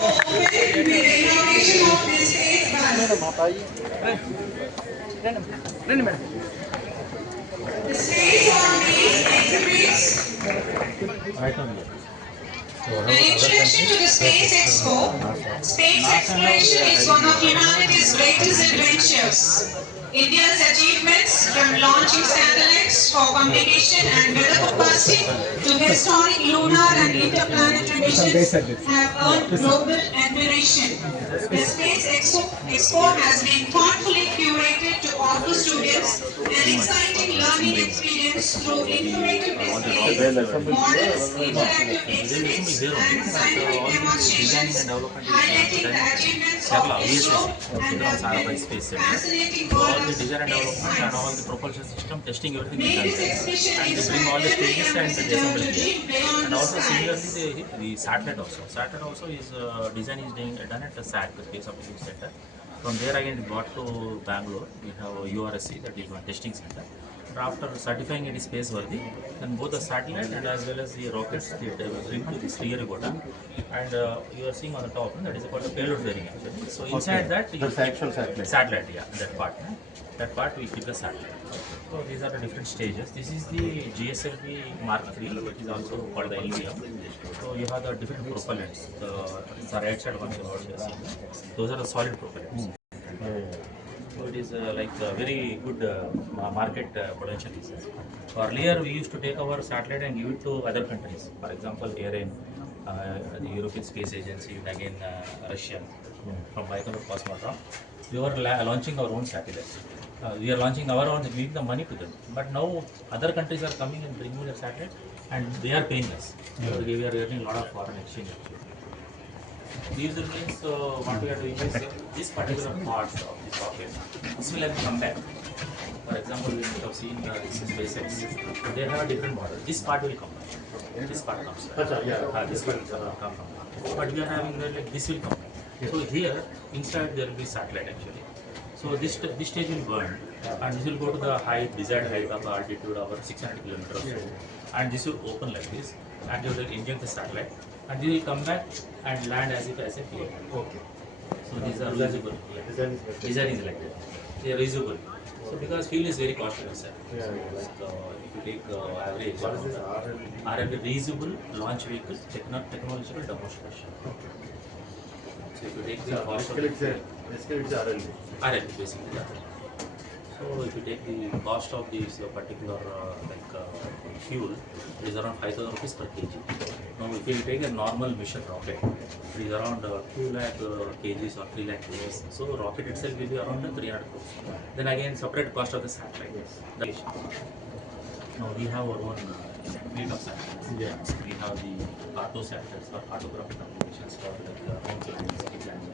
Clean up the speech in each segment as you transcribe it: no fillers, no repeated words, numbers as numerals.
open with the inauguration of this space bus. The Space on Wheels exhibits an introduction to the Space Expo. Space exploration is one of humanity's greatest adventures. India's achievements, from launching satellites for communication and weather forecasting to historic lunar and interplanetary missions, have earned global admiration. The Space Expo has been thoughtfully curated to offer students an exciting learning experience through informative displays, models, interactive exhibits, and scientific demonstrations, highlighting the achievements of ISRO and the fascinating world of design and space development and all the science. propulsion system testing everything is May done this there. exhibition And they bring inspire all the every stages young and they visitor assemble to here. dream beyond And the also skies. similarly the satellite also. Satellite also is design is done at the SAT, the Space Application Center. From there again it brought to Bangalore. We have a URSC, that is one testing center. And after certifying it is space worthy, then both the satellite and as well as the rockets they will bring to this Sriharikota. And you are seeing on the top, that is called the payload bearing actually. So inside that That's the actual satellite. Satellite, yeah, that part. That part we keep the satellite. So these are the different stages. This is the GSLV Mark III, which is also called the LVM. So you have the different propellants. The right side one you are seeing. Those are the solid propellants. So it is like a very good market potential. Earlier we used to take our satellite and give it to other countries. For example, ARIN, the European Space Agency, and again Russia, from Baikonur Cosmodrome. We were launching our own satellites. We are launching our own, giving the money to them. But now other countries are coming and bringing their satellite, and they are paying us. So we are getting a lot of foreign exchange. These means what we are doing is this particular part of this rocket, this will have to come back. For example, we have seen this is SpaceX. They have a different model. This part will come back. This part comes back. This part will come back. But we are having like this will come back. So here inside there will be satellite actually. So this stage will burn, and this will go to the height, desired height of the altitude of 600 kilometers or so. And this will open like this, and they will inject the satellite, and they will come back and land as if as a plane. Okay. So these are reusable. Design is like that. They are reusable. So because fuel is very costly, sir. Yeah, So yeah. like if you take average, What is this RL? RL reusable launch vehicle technological demonstration. So if you take the cost of Basically it's RL. RL basically. Yeah. So if you take the cost of this particular fuel, it is around 5,000 rupees per kg. Now if you take a normal mission rocket, it is around 2 lakh kgs or 3 lakh kgs. So rocket itself will be around 300 crores. Then again separate cost of the satellite. Now we have our own fleet of satellites. Yeah. We have the carto satellites for cartographic applications for like home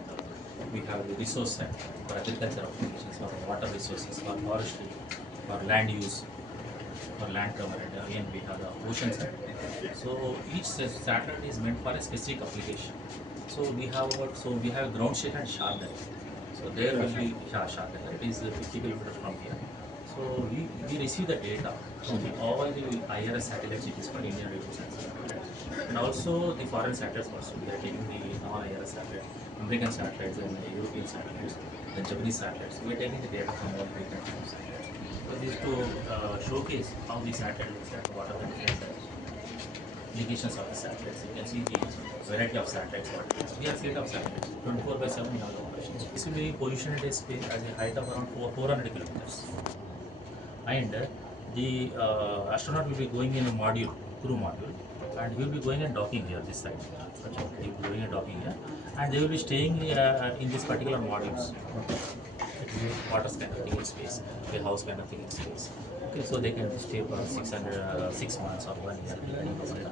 we have the resource set for agriculture applications, for water resources, for forestry, for land use, for land cover, and again we have the ocean set. So each satellite is meant for a specific application. So we have ground station and Sharda. So there will be Sharda. It is 50 kilometers from here. So we receive the data from all the IRS satellites which is for Indian radio satellites. And also the foreign satellites also. We are taking the non-IRS satellites, American satellites and the European satellites, the Japanese satellites. We are taking the data from all the different satellites. So this to showcase how the satellite looks like, what are the different applications of the satellites. You can see the variety of satellites. We have fleet of satellites, 24/7 we have the operations. This will be positioned at a space as a height of around 400 kilometers. And the astronaut will be going in a module, crew module, and he will be going and docking here this side. He will be going and docking here, and they will be staying in this particular modules. Water kind of thing in space, a house kind of thing in space. Okay, so they can stay for 6 months or 1 year depending on the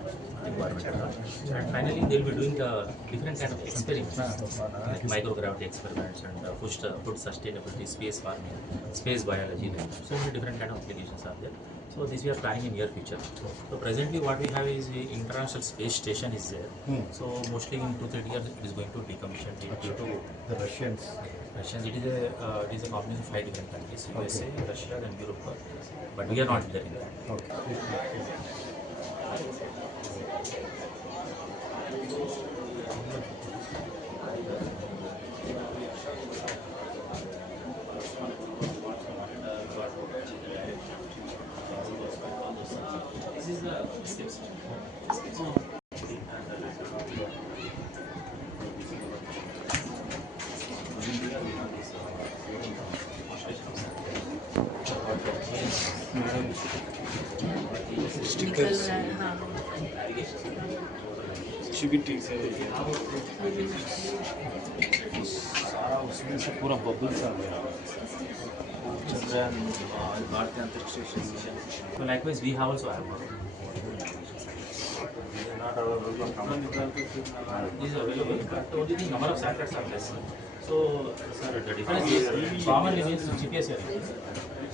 environment. And finally, they will be doing the different kind of experiments, like microgravity experiments and food sustainability, space farming, space biology. So many different kind of applications are there. So this we are planning in near future. So presently what we have is the International Space Station is there. So mostly in 2-3 years it is going to decommission due to The Russians. Russians. It is a combination of 5 different countries: USA, Russia, and Europe. But we are not there in that. Okay. Activities है सारा उसमें से पूरा bubbles आ गया चंद्रयान भारतीय अंतरिक्ष station So likewise, we have also have Not available for commercial. is available, but only the number of satellites are less. So, sir, the difference is commonly means GPS area.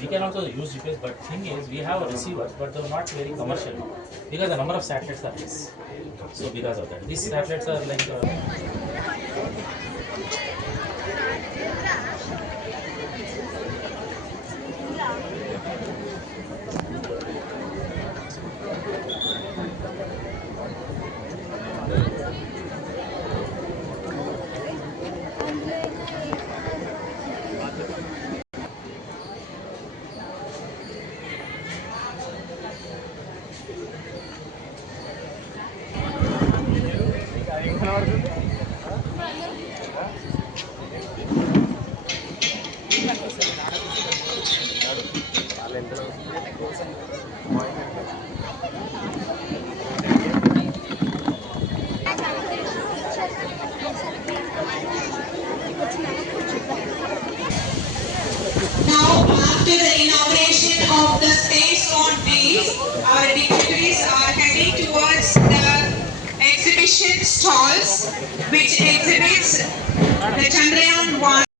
We can also use GPS, but thing is we have receivers, but they're not very commercial because the number of satellites are less. So because of that, these satellites are like. Now, after the inauguration of the space on wheels, our dignitaries are heading towards the exhibition stalls, which exhibits the Chandrayaan-1